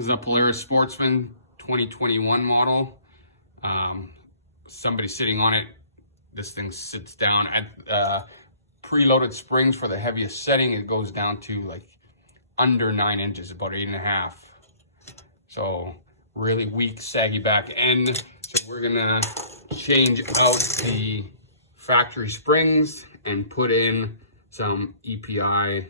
This is a Polaris Sportsman 2021 model. Somebody sitting on it. This thing sits down at preloaded springs for the heaviest setting. It goes down to like under 9 inches, about 8.5. So really weak, saggy back end. So we're gonna change out the factory springs and put in some EPI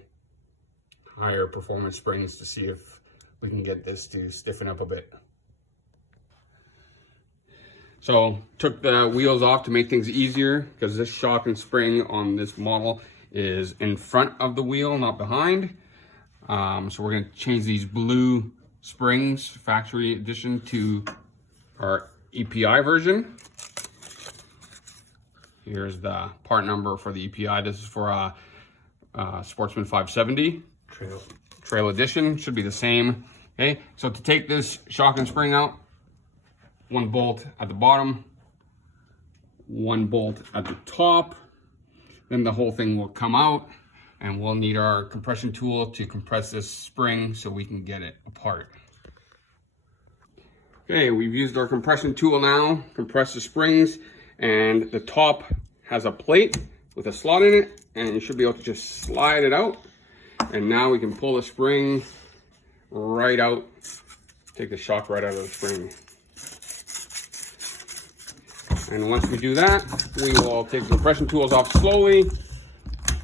higher performance springs to see if we can get this to stiffen up a bit. So took the wheels off to make things easier because this shock and spring on this model is in front of the wheel, not behind. So we're gonna change these blue springs, factory edition, to our EPI version. Here's the part number for the EPI. This is for a Sportsman 570. Trail edition, should be the same. Okay, so to take this shock and spring out, one bolt at the bottom, one bolt at the top, then the whole thing will come out, and we'll need our compression tool to compress this spring so we can get it apart. Okay, we've used our compression tool now, compress the springs, and the top has a plate with a slot in it, and you should be able to just slide it out. And now we can pull the spring right out, take the shock right out of the spring. And once we do that, we will take the compression tools off slowly,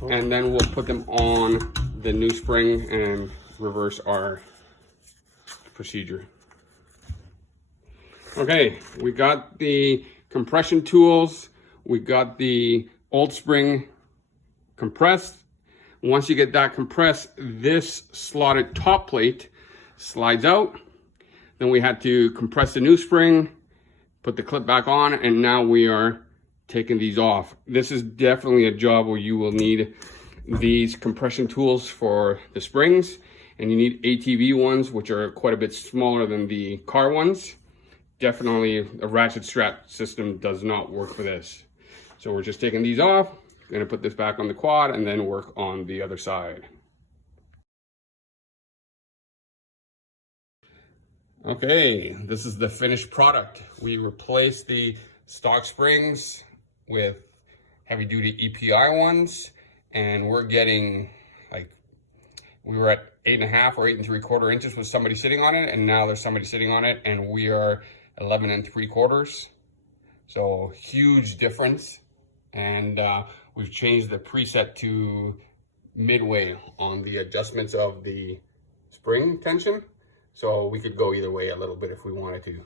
and then we'll put them on the new spring and reverse our procedure. Okay, we got the compression tools, we got the old spring compressed. Once you get that compressed, this slotted top plate slides out. Then we had to compress the new spring, put the clip back on, and now we are taking these off. This is definitely a job where you will need these compression tools for the springs, and you need ATV ones, which are quite a bit smaller than the car ones. Definitely a ratchet strap system does not work for this. So we're just taking these off, gonna put this back on the quad, and then work on the other side. Okay, this is the finished product. We replaced the stock springs with heavy duty EPI ones, and we're getting, like, we were at 8.5 or 8 3/4 inches with somebody sitting on it, and now there's somebody sitting on it, and we are 11 3/4. So huge difference. And we've changed the preset to midway on the adjustments of the spring tension. So we could go either way a little bit if we wanted to.